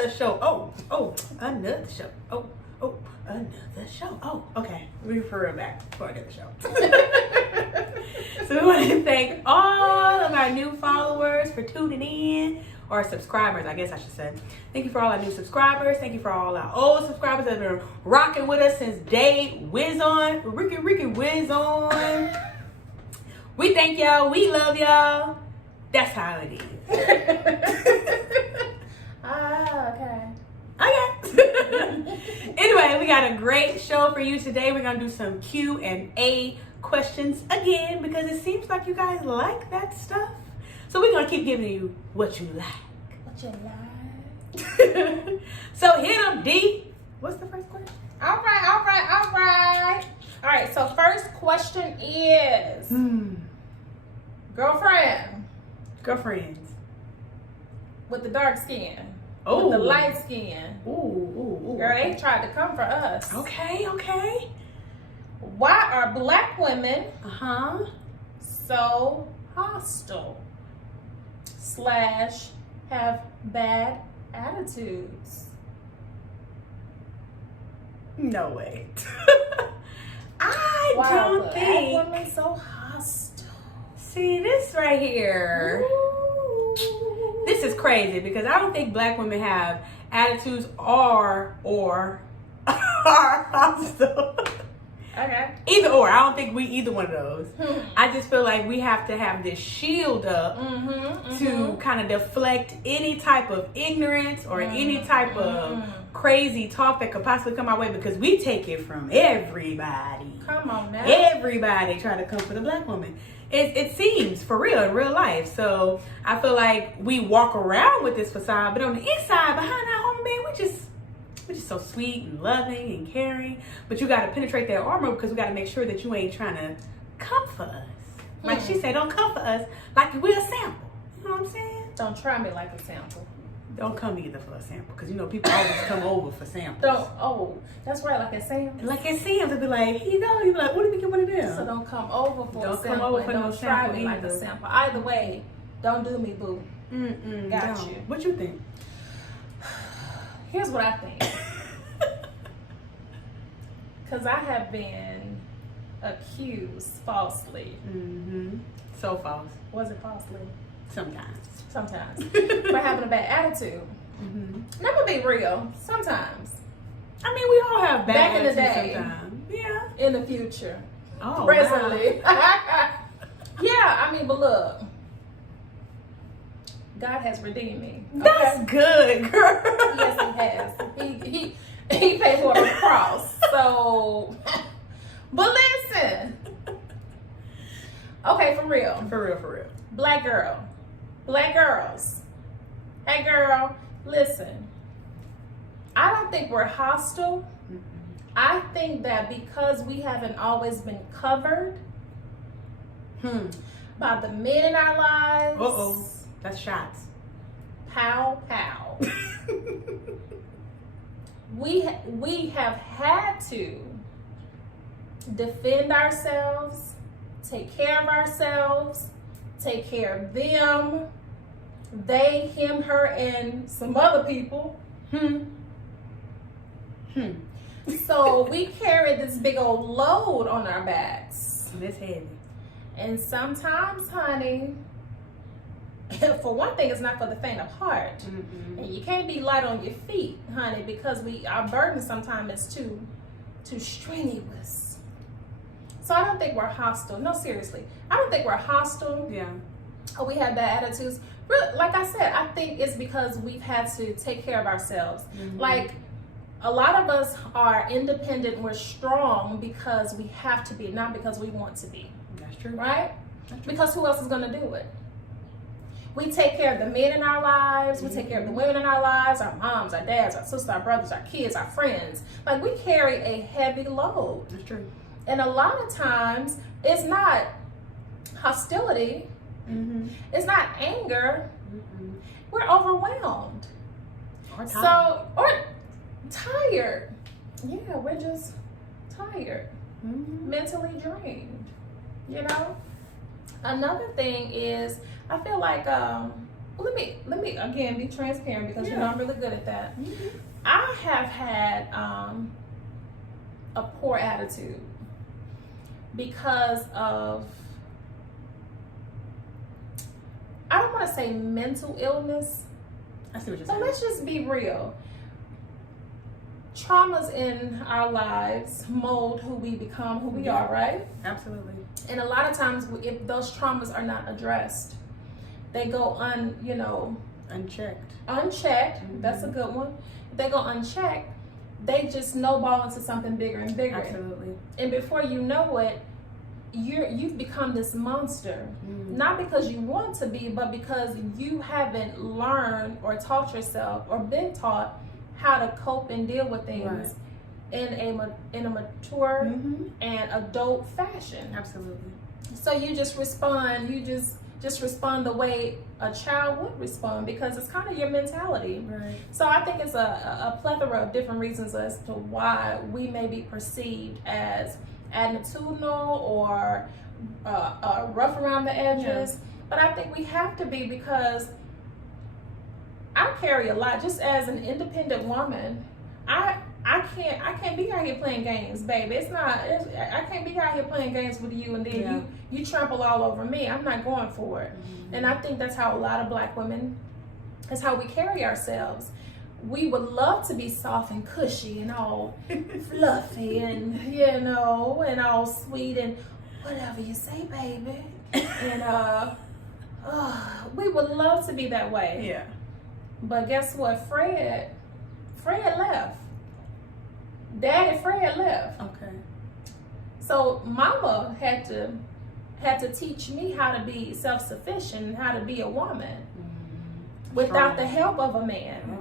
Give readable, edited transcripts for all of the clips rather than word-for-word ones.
another show. Oh, another show. Oh, another show. Oh, okay. We refer it back for another show. So we want to thank all of our new followers for tuning in, or subscribers, I guess I should say. Thank you for all our new subscribers. Thank you for all our old subscribers that have been rocking with us since day whiz on. Ricky whiz on. We thank y'all. We love y'all. That's how it is. Okay. Anyway, we got a great show for you today. We're gonna do some Q&A questions again because it seems like you guys like that stuff. So we're gonna keep giving you what you like. What you like? So hit them, D. What's the first question? All right. All right, so first question is, Girlfriends. With the dark skin. Oh. With the light skin. Ooh. Girl, they tried to come for us. Okay. Why are black women so hostile / have bad attitudes? No way. Why are don't black think. women so hostile? See this right here. Ooh. This is crazy because I don't think black women have attitudes or are hostile. Okay. Either or. I don't think we either one of those. I just feel like we have to have this shield up to kind of deflect any type of ignorance or any type of crazy talk that could possibly come our way because we take it from everybody. Come on now. Everybody try to come for the black woman. It seems for real in real life. So I feel like we walk around with this facade, but on the inside, behind our home, man, we're just so sweet and loving and caring. But you got to penetrate that armor because we got to make sure that you ain't trying to come for us. Like she said, don't come for us like we're a sample. You know what I'm saying? Don't try me like a sample. Don't come either for a sample because you know people always come over for samples. That's right, like a sample. Like it seems to be like, here you go. You be like, what do we get one of them? So don't come over for Don't a come sample. over for and no don't try sample me like either. a sample. Either way, don't do me, boo. Got don't. you. What you think? Here's what I think. Because I have been accused falsely. So false. Was it falsely? Sometimes. For having a bad attitude. And I'm gonna be real. Sometimes. I mean, we all have bad Back in the attitudes day. sometimes. Yeah. In the future. Oh, Presently. wow. Yeah, I mean, but look. God has redeemed me. Okay? That's good, girl. Yes, he has. He paid for it on the cross. So, but listen. Okay, for real. For real. Black girls. Hey, girl, listen. I don't think we're hostile. I think that because we haven't always been covered by the men in our lives. Uh-oh. That's shots. Pow, pow. We have had to defend ourselves, take care of ourselves, take care of them, they, him, her, and some other people. So we carry this big old load on our backs. And it's heavy. And sometimes, honey, for one thing, it's not for the faint of heart. And you can't be light on your feet, honey, because our burden sometimes is too strenuous. So I don't think we're hostile. No, seriously. I don't think we're hostile. Yeah. Or we have bad attitudes. Really, like I said, I think it's because we've had to take care of ourselves. Like, a lot of us are independent, we're strong because we have to be, not because we want to be. That's true. Right? Because who else is going to do it? We take care of the men in our lives. We take care of the women in our lives, our moms, our dads, our sisters, our brothers, our kids, our friends. Like, we carry a heavy load. That's true. And a lot of times, it's not hostility. It's not anger. We're overwhelmed. Or tired. Or tired. Yeah, we're just tired. Mentally drained. You know? Another thing is, I feel like let me again be transparent because you know I'm really good at that. Mm-hmm. I have had a poor attitude because of, I don't want to say mental illness, I see what you're but saying. let's just be real. Traumas in our lives mold who we become, who we are, right? Absolutely. And a lot of times, if those traumas are not addressed, they go Unchecked. unchecked. That's a good one. If they go unchecked, they just snowball into something bigger and bigger. Absolutely. And before you know it, you've become this monster. Not because you want to be, but because you haven't learned or taught yourself or been taught how to cope and deal with things in a mature and adult fashion. Absolutely. So you just respond. You just respond the way a child would respond because it's kind of your mentality. Right. So I think it's a plethora of different reasons as to why we may be perceived as attitudinal or rough around the edges. But I think we have to be, because I carry a lot. Just as an independent woman, I can't be out here playing games, baby. I can't be out here playing games with you and then you trample all over me. I'm not going for it. And I think that's how a lot of Black women, that's how we carry ourselves. We would love to be soft and cushy and all fluffy and and all sweet and whatever you say, baby. And we would love to be that way. Yeah. But guess what? Fred left. Daddy Fred left. Okay. So Mama had to teach me how to be self-sufficient and how to be a woman without the help of a man.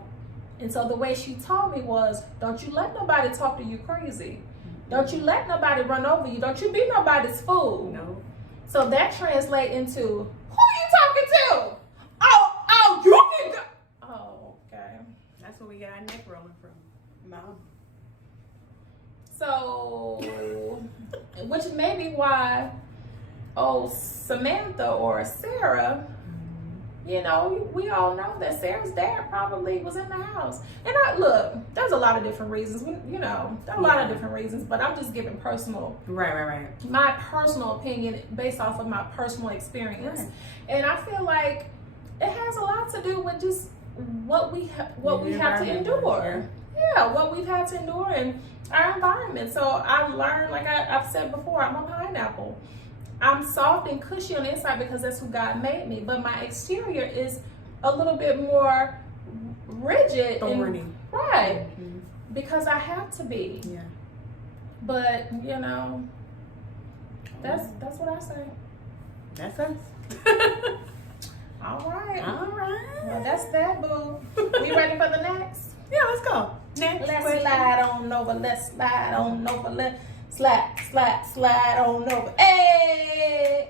And so the way she taught me was, don't you let nobody talk to you crazy. Don't you let nobody run over you. Don't you be nobody's fool. No. So that translates into, who are you talking to? Oh, you can go. Oh, okay. That's where we got our neck rolling from. Mom. So, which may be why, Samantha or Sarah, we all know that Sarah's dad probably was in the house. And there's a lot of different reasons, there are a lot of different reasons, but I'm just giving my personal opinion based off of my personal experience. Right. And I feel like it has a lot to do with just what we have to endure. Yeah, what we've had to endure in our environment. So I learned, like I've said before, I'm a pineapple. I'm soft and cushy on the inside because that's who God made me. But my exterior is a little bit more rigid. Thorny. Right. Because I have to be. Yeah. But, that's what I say. That's us. All right. Well, that's that, boo. We ready for the next? Yeah, let's go. Next Let's question. slide on over. Let's slide on over. Let's slide on over. Hey.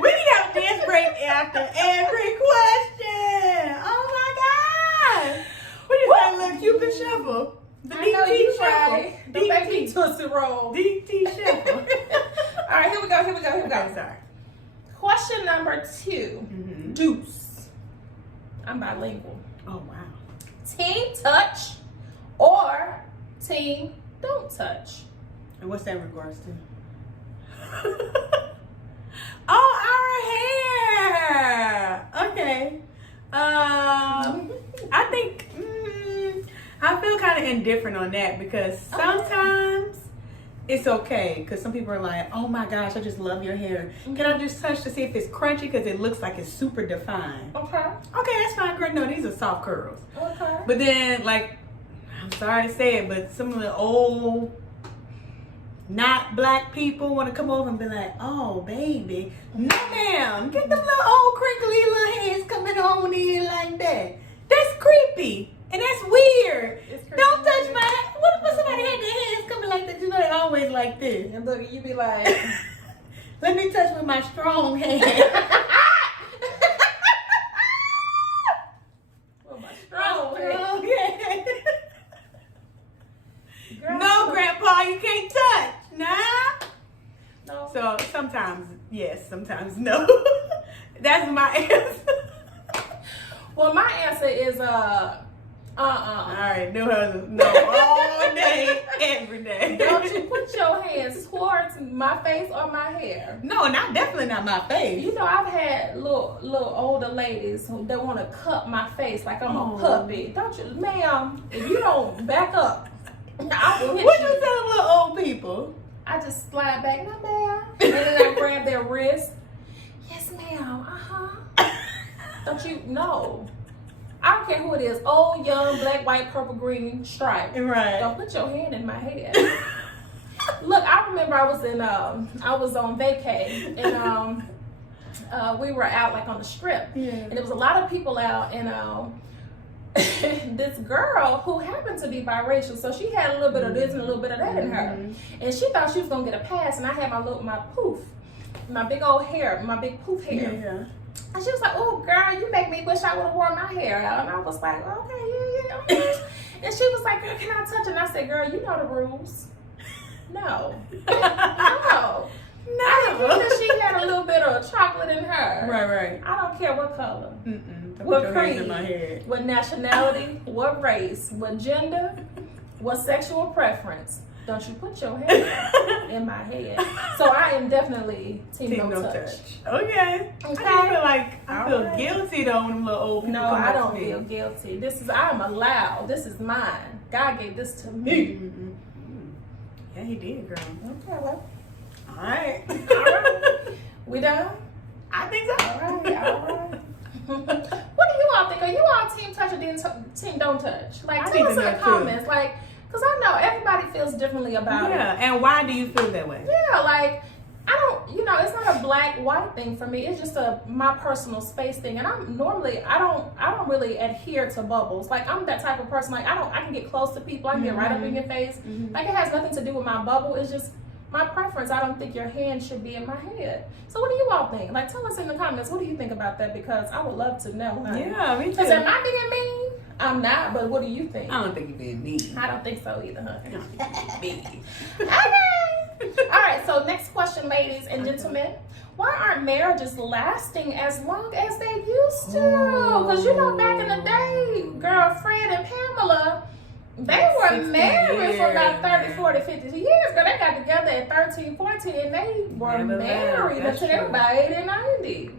We got dance break after every question. Oh my God. What is that little Cupid shuffle? The I know DT you shuffle. right. Don't make me tootsie roll. DT shuffle. All right, here we go. Okay, sorry. Question number 2. Deuce. I'm bilingual. Oh wow. Team touch or team don't touch? And what's that in regards to? Oh, our hair. Okay. I think I feel kind of indifferent on that because sometimes it's okay because some people are like, oh my gosh, I just love your hair. Can I just touch to see if it's crunchy because it looks like it's super defined? Okay, that's fine, girl. No, these are soft curls. Okay. But then, like, I'm sorry to say it, but some of the old, not Black people want to come over and be like, oh, baby. No, ma'am. Get them little old crinkly little hands coming on in like that. That's creepy. And that's weird. Don't touch my, what if somebody had their hands coming like that? They always like this. And look, you be like, let me touch with my strong hand. with my strong hand. Okay. No, Grandpa, you can't touch. Nah. No. So sometimes yes, sometimes no. That's my answer. Well, my answer is All right, no husband. No, all day, every day. Don't you put your hands towards my face or my hair. No, definitely not my face. You know, I've had little older ladies that want to cut my face like I'm a puppy. Don't you, ma'am? If you don't back up, I will hit What you. you tell little old people? I just slide back, no ma'am, and then I grab their wrist. Yes, ma'am. Don't you know? I don't care who it is. Old, young, black, white, purple, green, striped. Right. Don't put your hand in my head. Look, I remember I was on vacay and we were out like on the strip, and there was a lot of people out, and this girl who happened to be biracial, so she had a little bit of this and a little bit of that in her, and she thought she was gonna get a pass, and I had my big old hair, my big poof hair. Yeah. And she was like, "Oh, girl, you make me wish I would have worn my hair out." And I was like, "Okay, yeah." And she was like, "Girl, can I touch it?" And I said, "Girl, you know the rules." No. No. I didn't care that she had a little bit of chocolate in her. Right. I don't care what color. What cream in my head? What nationality, what race, what gender, what sexual preference. Don't you put your hand in my head. So I am definitely team no touch. Okay. I just feel like I feel guilty though when them little old people No, come I up don't to me. feel guilty. I'm allowed. This is mine. God gave this to me. Yeah, he did, girl. Okay, well. All right. We done? I think so. All right. What do you all think? Are you all team touch or team don't touch? Like, I tell need us to in the know, too. comments. Like, because I know everybody feels differently about it. Yeah, and why do you feel that way? Yeah, like, I don't, it's not a black-white thing for me. It's just my personal space thing. And I don't really adhere to bubbles. Like, I'm that type of person. Like, I can get close to people. I can get right up in your face. Like, it has nothing to do with my bubble. It's just my preference. I don't think your hand should be in my head. So what do you all think? Like, tell us in the comments, what do you think about that? Because I would love to know. Honey. Yeah, me too. Because am I being mean? I'm not, but what do you think? I don't think you're being mean. I don't think so either, honey. Mean. Okay. All right, so next question, ladies and gentlemen. Why aren't marriages lasting as long as they used to? Because back in the day, girl, Fred and Pamela, they were married for about 30, 40, 50 years. Girl, they got together at 13, 14, and they were married until they were about 80, 90.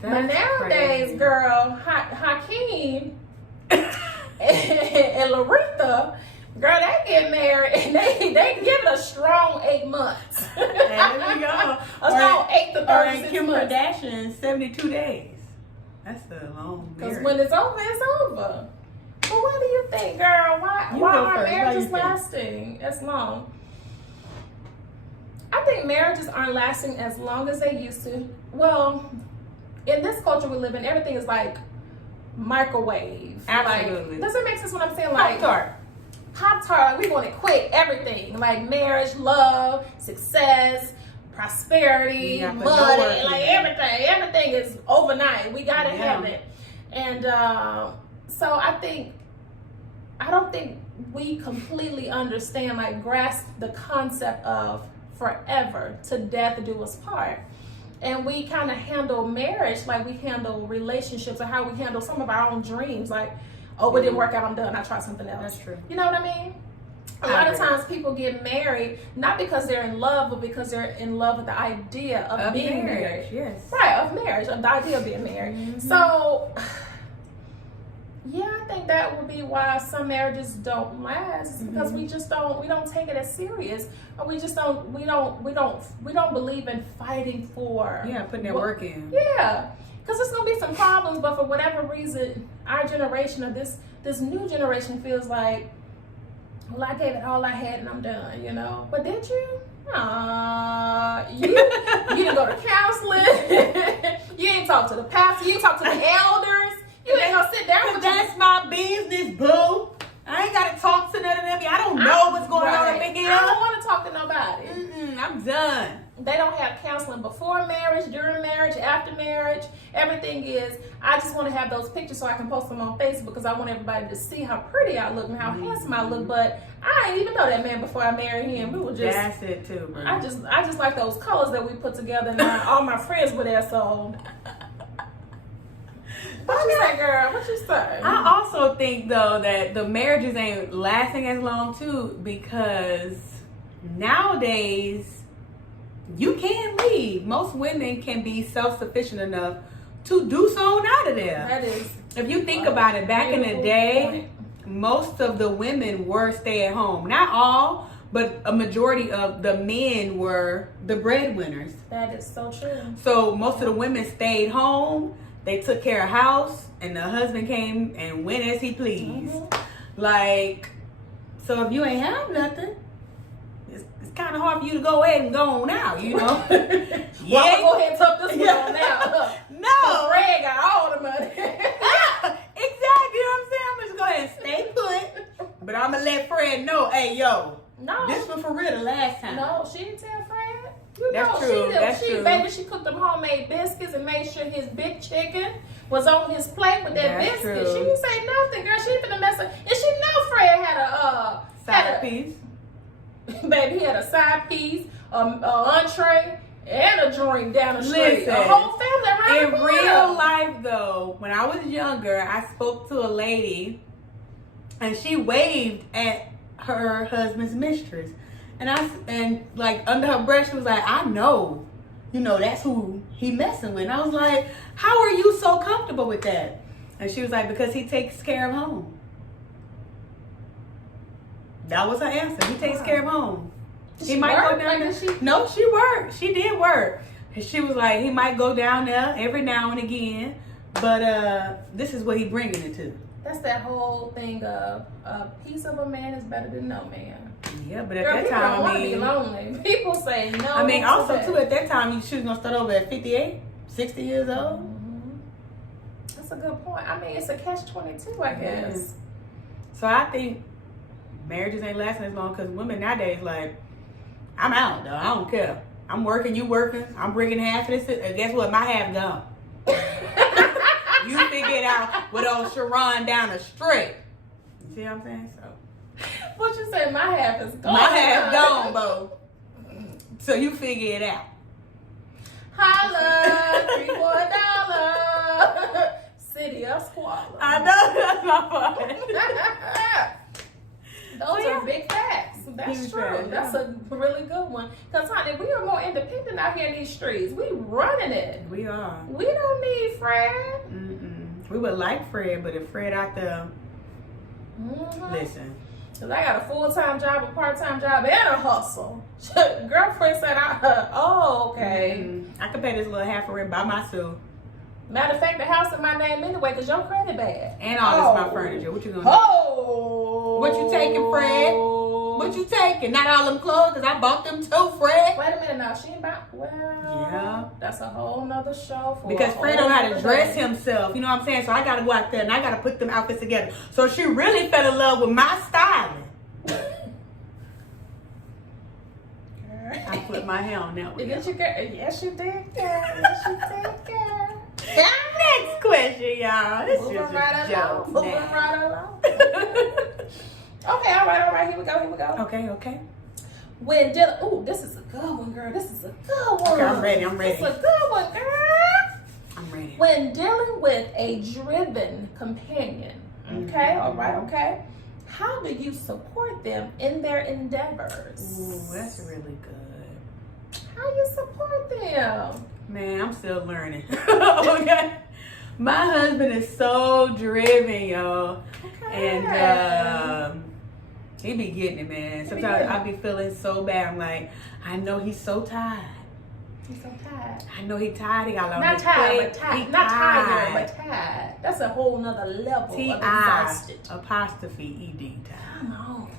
But nowadays, crazy. Girl, Hakeem and Laretha, girl, they get married and they give it a strong 8 months. There we go. A strong 8 to 36 Kim months. Kardashian, 72 days. That's a long Because marriage. when it's over, it's over. But what do you think, girl? Why You go are first. marriages What do you think? lasting as long? I think marriages aren't lasting as long as they used to. Well, in this culture we live in, everything is like microwave. Absolutely. Like, does it make sense what I'm saying? Like Pop-Tart. Pop-Tart, like we want it quick, everything. Like marriage, love, success, prosperity, Yeah, but money, no work like in. everything. Everything is overnight. We gotta Yeah. have it. And so I don't think we completely understand, like grasp the concept of forever to death do us part. And we kind of handle marriage like we handle relationships, or how we handle some of our own dreams. Like, oh, it didn't work out, I'm done, I try something else. That's true. You know what I mean? A lot of times people get married not because they're in love, but because they're in love with the idea of being married. Yes. Right, of marriage, of the idea of being married. So, yeah, I think that would be why some marriages don't last, because we don't take it as serious, or we don't believe in fighting for. Yeah, putting that work in. Yeah, because there's gonna be some problems, but for whatever reason, our generation, or this new generation, feels like, well, I gave it all I had and I'm done, But did you? You didn't go to counseling. You ain't talk to the pastor. You ain't talk to the elders. You ain't gonna sit down with That's my business, boo. I ain't gotta talk to none of them. I don't know what's going on up in here. I don't want to talk to nobody. I'm done. They don't have counseling before marriage, during marriage, after marriage. Everything is, I just want to have those pictures so I can post them on Facebook, because I want everybody to see how pretty I look and how handsome I look. But I didn't even know that man before I married him. We were just, That's it too, bro. I just like those colors that we put together, and all my friends were there, so What you say, girl? What you say? I also think though that the marriages ain't lasting as long too, because nowadays you can leave. Most women can be self-sufficient enough to do so out of there. That is. If you think about it, back in the day, most of the women were stay at home. Not all, but a majority of the men were the breadwinners. That is so true. So most of the women stayed home. They took care of house, and the husband came and went as he pleased. Like, so if you ain't have nothing, it's kind of hard for you to go ahead and go on out, you know? Yeah, I'm gonna go ahead and tuck this one on now. No. Fred got all the money. Exactly, you know what I'm saying? I'm just go ahead and stay put. But I'm going to let Fred know, hey, yo, No. this was for real the last time. No, she didn't tell Fred. You That's know, true. That's true. Baby, she cooked them homemade biscuits and made sure his big chicken was on his plate with that That's biscuit. true. She didn't say nothing, girl. She didn't mess up. And she know Fred had Side piece. Baby, he had a side piece, entree, and a drink down the street. Listen, a whole family around in the corner. real life, though, when I was younger, I spoke to a lady, and she waved at her husband's mistress, and like under her breath, she was like, "I know, you know, that's who he messing with." And I was like, "How are you so comfortable with that?" And she was like, "Because he takes care of home." That was her answer. He takes care of home. Did He she might work? go down Like, there. No, she worked. She did work. And she was like, he might go down there every now and again, but this is what he bringing it to. That's that whole thing of a piece of a man is better than no man. Yeah, but at Girl, that people time, don't I want to be mean, lonely. People say no. I mean, also that. too, at that time, she was gonna start over at 58, 60 years old. That's a good point. I mean, it's a catch-22, I guess. So I think marriages ain't lasting as long because women nowadays, like, I'm out, though. I don't care. I'm working, you working. I'm bringing half of this. And guess what? My half gone. You figure it out with old Sharon down the street. You see what I'm saying? So What you say? My half is gone. my half gone, bo. So you figure it out. Holla, $3 City of Squalor. I know that's my point. Those are big facts. That's Huge true. facts, That's yeah. a really good one. Because, honey, we are more independent out here in these streets. We running it. We are. We don't need Fred. We would like Fred, but if Fred out there, Mm-hmm. listen. Because I got a full-time job, a part-time job, and a hustle. Girlfriend said, oh, okay. I could pay this little half a rent by myself. Matter of fact, the house in my name anyway, because your credit bad. And all this my furniture. What you gonna do? Oh! What you taking, Fred? What you taking? Not all them clothes, because I bought them too, Fred. Wait a minute now. She ain't about, well, Yeah. that's a whole nother show for Because a Fred whole don't know how to nother dress day. himself. You know what I'm saying? So I got to go out there and I got to put them outfits together. So she really fell in love with my styling. I put my hair on that one. Did you get? Yes, you did, girl. Yes, you did, girl. Next question, y'all. This Moving is right a joke. along. Moving now. right along. Okay, all right. Here we go. Okay. When Dylan, ooh, this is a good one, girl. This is a good one. Okay, I'm ready. It's a good one, girl. I'm ready. When dealing with a driven companion, okay, all right, okay. How do you support them in their endeavors? Ooh, that's really good. How you support them? Man, I'm still learning. Okay. My husband is so driven, y'all. Okay. And he be getting it, man. Sometimes I be feeling so bad. I'm like, I know he's so tired. He's so tired. I know he's tired. He got a lot Not on tired, his but plate. He tired. Not tired, but tired. That's a whole nother level of exhausted. T-I-apostrophe-E-D tired. Come on.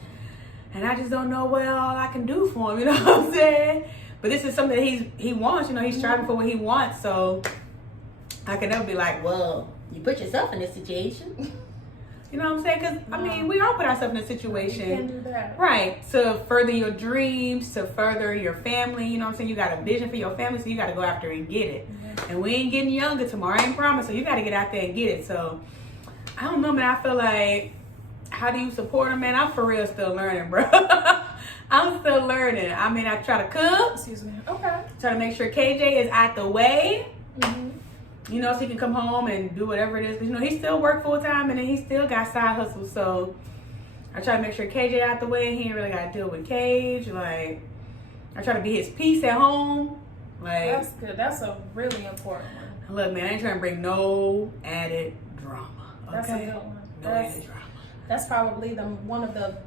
And I just don't know what all I can do for him, you know what I'm saying? But this is something that he wants, you know, he's striving for what he wants, so I can never be like, well, you put yourself in this situation. You know what I'm saying? Because, I mean, we all put ourselves in a situation. You can't do that. Right. To further your dreams, to further your family, you know what I'm saying? You got a vision for your family, so you got to go after and get it. Mm-hmm. And we ain't getting younger. Tomorrow ain't promised, so you got to get out there and get it. So, I don't know, man. I feel like, how do you support them, man? I'm for real still learning, bro. I'm still learning. I mean, I try to cook. Excuse me. Okay. Try to make sure KJ is out the way. Mm-hmm. you know, so he can come home and do whatever it is. But, you know, he still work full time, and then he still got side hustles. So I try to make sure KJ out the way. He ain't really got to deal with Cage. Like, I try to be his peace at home. Like, that's good. That's a really important one. Look, man, I ain't trying to bring no added drama. Okay? That's a good one. No added drama. That's probably one of the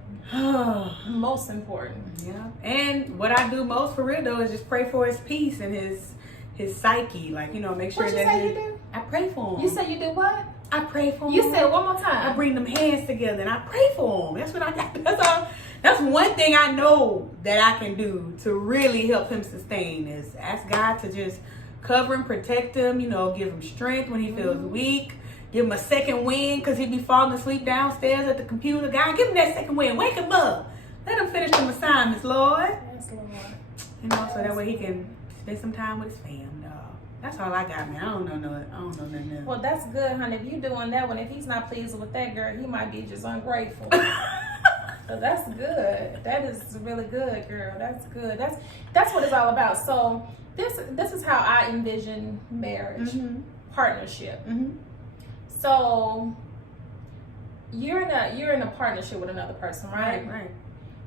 most important. Yeah. And what I do most for real though is just pray for his peace and his psyche. Like, you know, make sure What you say you do? I pray for him. You say you do what? I pray for him. You said one more time. I bring them hands together and I pray for him. That's what I got. That's all. That's one thing I know that I can do to really help him sustain is ask God to just cover him, protect him, you know, give him strength when he feels weak. Give him a second wind because he be falling asleep downstairs at the computer. God, give him that second wind. Wake him up. Let him finish them assignments, Lord. Yes, Lord. You know, so that way he can spend some time with his fam, dog. That's all I got, man. I don't know nothing else. Well, that's good, honey. If you doing that one, if he's not pleased with that girl, he might be just ungrateful. So that's good. That is really good, girl. That's good. That's what it's all about. So this is how I envision marriage, partnership. So you're in a partnership with another person, right? Right.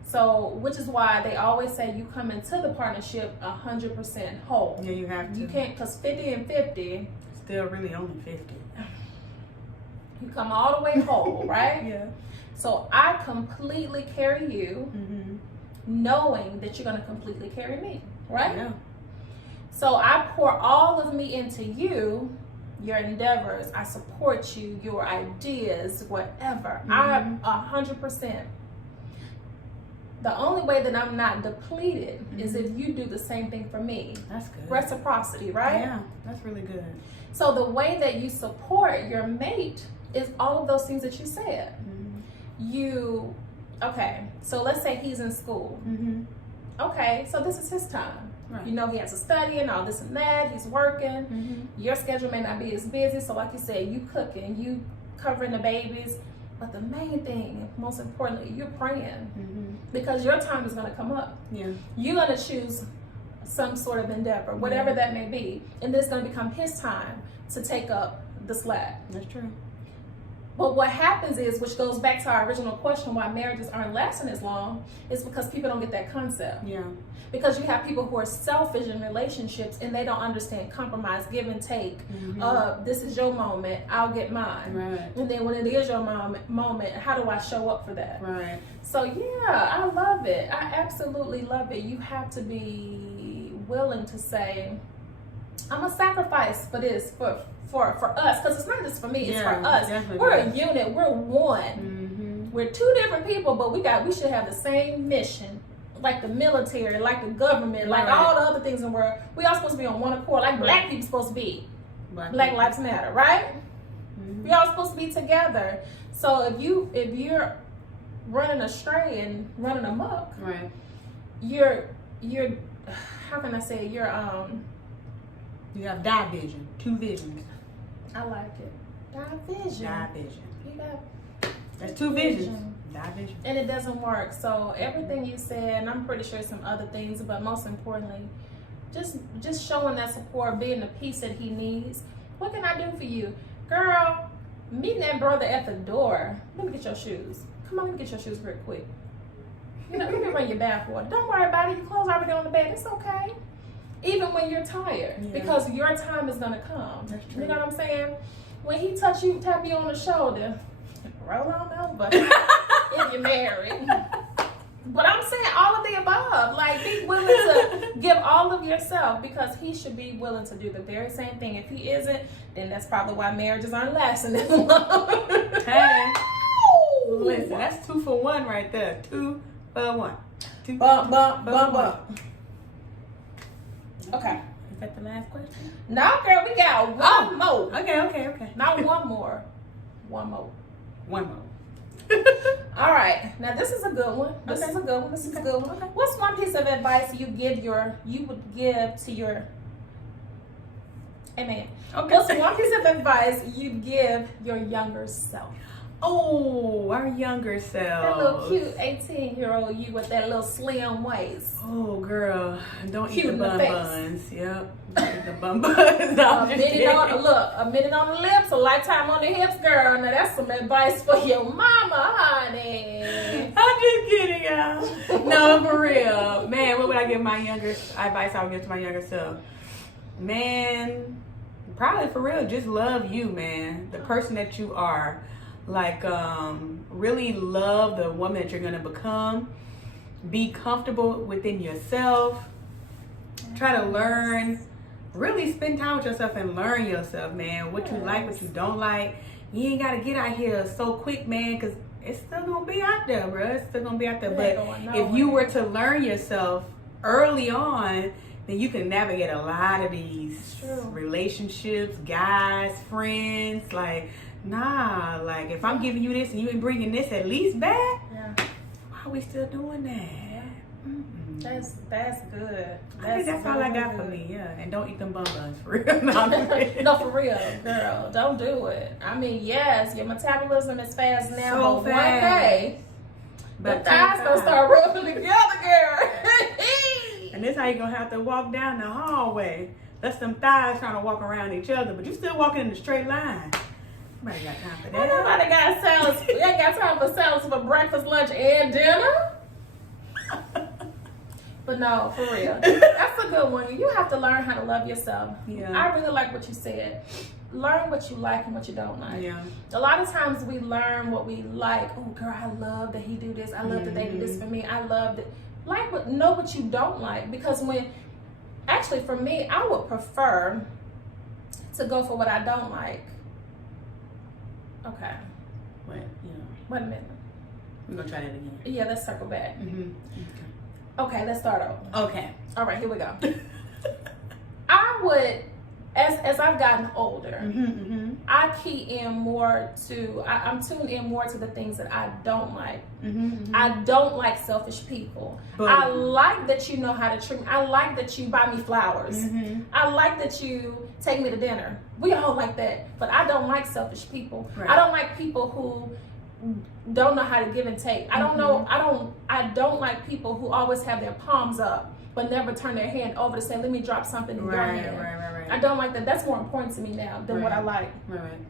So, which is why they always say you come into the partnership 100% whole. Yeah, you have to. You can't, because 50 and 50. Still really only 50. You come all the way whole, right? Yeah. So I completely carry you, knowing that you're going to completely carry me, right? Yeah. So I pour all of me into you, your endeavors. I support you, your ideas, whatever. I'm 100%. The only way that I'm not depleted is if you do the same thing for me. That's good. Reciprocity, right? Yeah, that's really good. So the way that you support your mate is all of those things that you said. Okay, so let's say he's in school. Okay, so this is his time. Right. You know, he has to study and all this and that. He's working. Your schedule may not be as busy. So like you said, you cooking, you covering the babies. But the main thing, most importantly, you're praying. Because your time is going to come up. Yeah. You're going to choose some sort of endeavor, whatever that may be. And this is going to become his time to take up the slack. That's true. But what happens is, which goes back to our original question, why marriages aren't lasting as long, is because people don't get that concept. Yeah. Because you have people who are selfish in relationships and they don't understand compromise, give and take. This is your moment, I'll get mine. Right. And then when it is your moment, how do I show up for that? Right. So yeah, I love it. I absolutely love it. You have to be willing to say, I'm a sacrifice for this, for us, because it's not just for me, it's for us. We're a unit, we're one. We're two different people, but we should have the same mission. Like the military, like the government, like all the other things in the world. We all supposed to be on one accord, like black people supposed to be. Black Lives Matter, right? We all supposed to be together. So if you're running astray and running amok, you're how can I say, you have division, two visions. I like it. Division. You got that's two visions. Division. And it doesn't work. So everything you said, and I'm pretty sure some other things, but most importantly, just showing that support, being the peace that he needs. What can I do for you? Girl, meeting that brother at the door. Let me get your shoes. Come on, let me get your shoes real quick. You know, let me run your bath water. Don't worry about it. Your clothes already on the bed. It's okay. Even when you're tired, because your time is gonna come. That's true. You know what I'm saying? When he tap you on the shoulder, roll on over. If you're married. But I'm saying all of the above. Like, be willing to give all of yourself, because he should be willing to do the very same thing. If he isn't, then that's probably why marriages aren't lasting as long. Hey, listen, that's 2 for 1 right there. 2 for 1. Okay. Is that the last question? No, girl, we got one more. Okay. Not one more. One more. All right. Now this is a good one. This is a good one. Okay. What's one piece of advice you would give to your Amen. Okay. What's one piece of advice you'd give your younger self? Oh, our younger self. That little cute 18-year-old you with that little slim waist. Oh, girl, don't Cute eat the in the bun face. buns. Yep, don't eat the bun buns. No, I'm just kidding. A minute on the lips, a lifetime on the hips, girl. Now that's some advice for your mama, honey. I'm just kidding, y'all. No, for real, man. What would I give my younger advice? I would give to my younger self, man. Probably for real, just love you, man. The person that you are. Like, really love the woman that you're gonna become. Be comfortable within yourself. Try to learn. Really spend time with yourself and learn yourself, man. What you like, what you don't like. You ain't gotta get out here so quick, man, because it's still gonna be out there, bro. It's still gonna be out there. But if you were to learn yourself early on, then you can navigate a lot of these relationships, guys, friends. Like, nah, like if I'm giving you this and you ain't bringing this at least back, why are we still doing that? Mm-mm. That's good. I think that's all I got for me, yeah. And don't eat them bun buns, for real. No, for real, girl. Don't do it. I mean, yes, your metabolism is fast now, so but fast. one day, the thighs gonna start rubbing together, girl. And this how you gonna have to walk down the hallway. That's them thighs trying to walk around each other, but you still walking in a straight line. Nobody got time for that. Nobody got salads. We ain't got time for salads for breakfast, lunch, and dinner. But no, for real. That's a good one. You have to learn how to love yourself. Yeah. I really like what you said. Learn what you like and what you don't like. Yeah. A lot of times we learn what we like. Oh, girl, I love that he do this. I love that they do this for me. I love that. Know what you don't like. Because actually for me, I would prefer to go for what I don't like. Okay. Wait a minute. We're gonna try that again. Yeah, let's circle back. Mm-hmm. Okay, let's start over. Okay. All right, here we go. I would, as I've gotten older, I key in more to, I'm tuned in more to the things that I don't like. I don't like selfish people. I like that you know how to treat me. I like that you buy me flowers. I like that you take me to dinner. We all like that. But I don't like selfish people. Right. I don't like people who don't know how to give and take. I don't like people who always have their palms up but never turn their hand over to say, let me drop something in your hand. Right. I don't like that. That's more important to me now than what I like.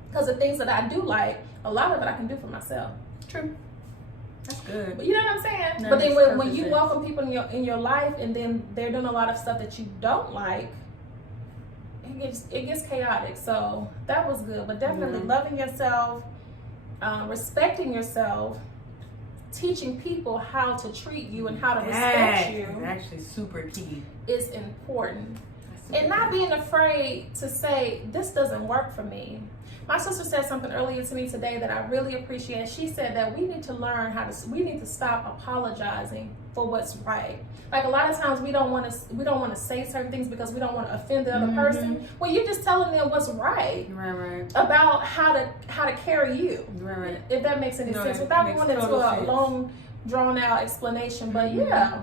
Because the things that I do like, a lot of it I can do for myself. True. That's good. But you know what I'm saying? No, but then when you welcome people in your life and then they're doing a lot of stuff that you don't like, it gets chaotic. So that was good. But definitely loving yourself, respecting yourself, teaching people how to treat you and how to respect you. That's actually super key. Is important. And not being afraid to say, this doesn't work for me. My sister said something earlier to me today that I really appreciate. She said that we need to learn we need to stop apologizing for what's right. Like a lot of times we don't want to say certain things because we don't want to offend the other person. Well, you're just telling them what's right. About how to carry you. If that makes any sense. Without going into a long drawn out explanation. But yeah.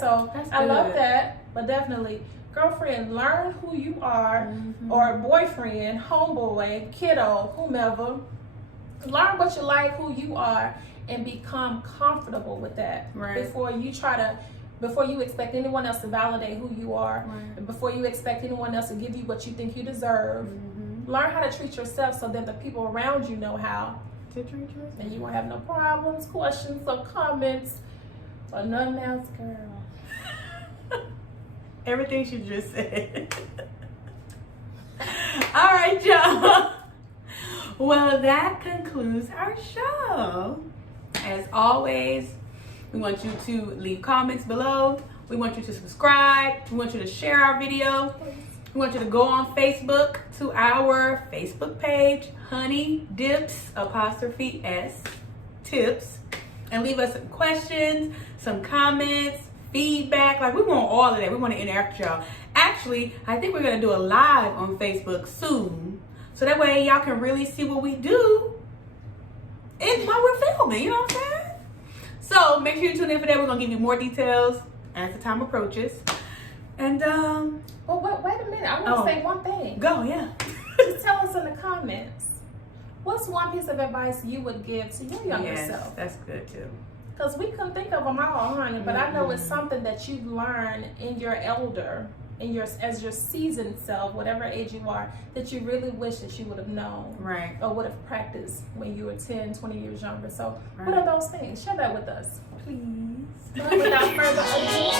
So I love that. But definitely, girlfriend, learn who you are, or boyfriend, homeboy, kiddo, whomever. Learn what you like, who you are, and become comfortable with that before you expect anyone else to validate who you are, and before you expect anyone else to give you what you think you deserve. Learn how to treat yourself so that the people around you know how to treat yourself, and you won't have no problems, questions, or comments, or nothing else, girl. Everything she just said. All right, y'all. Well, that concludes our show. As always, we want you to leave comments below. We want you to subscribe. We want you to share our video. We want you to go on Facebook to our Facebook page, Honey Dips 'S Tips, and leave us some questions, some comments, feedback. Like, we want all of that. We want to interact with y'all. Actually, I think we're going to do a live on Facebook soon, so that way y'all can really see what we do while we're filming, you know what I'm saying? So make sure you tune in for that. We're going to give you more details as the time approaches. And well, wait a minute. I want to say one thing. Go, yeah. Just tell us in the comments, What's one piece of advice you would give to your younger self? That's good too. Because we couldn't think of them all, honey. But I know it's something that you've learned in your elder, as your seasoned self, whatever age you are, that you really wish that you would have known, right, or would have practiced when you were 10, 20 years younger. So, what are those things? Share that with us, please. Without further ado,